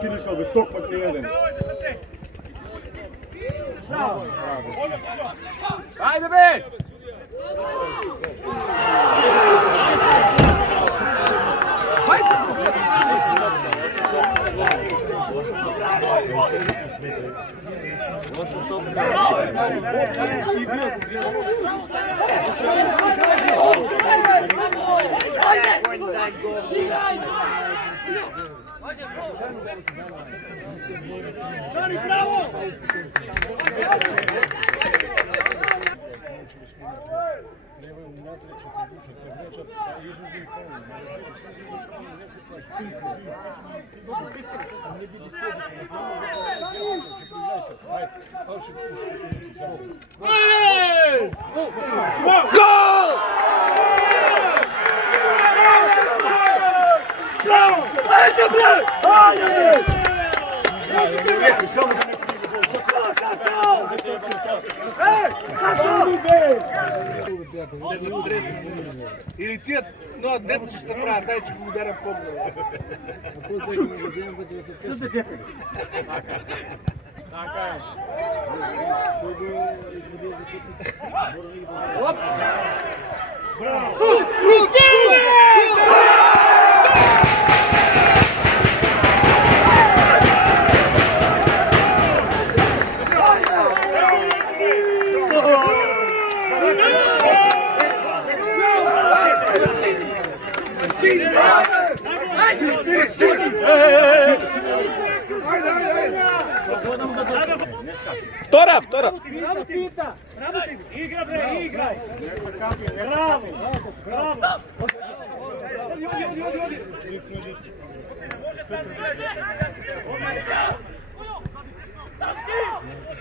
Kili zal de stok parkeren. Ajde be! Dani, bravo! Gol! Bravo! Ajde bre! Ajde bre! Možete bre! Или тия, но деца ще се правят, дай че го ударям по-глава. Що ти дете? Оп! Браво! Шут! Втора! Игра, бре, играй! Браво! Браво!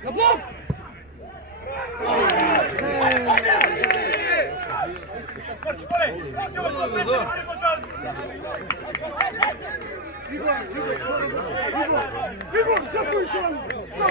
На блок! Игор, чакай шо! Шо!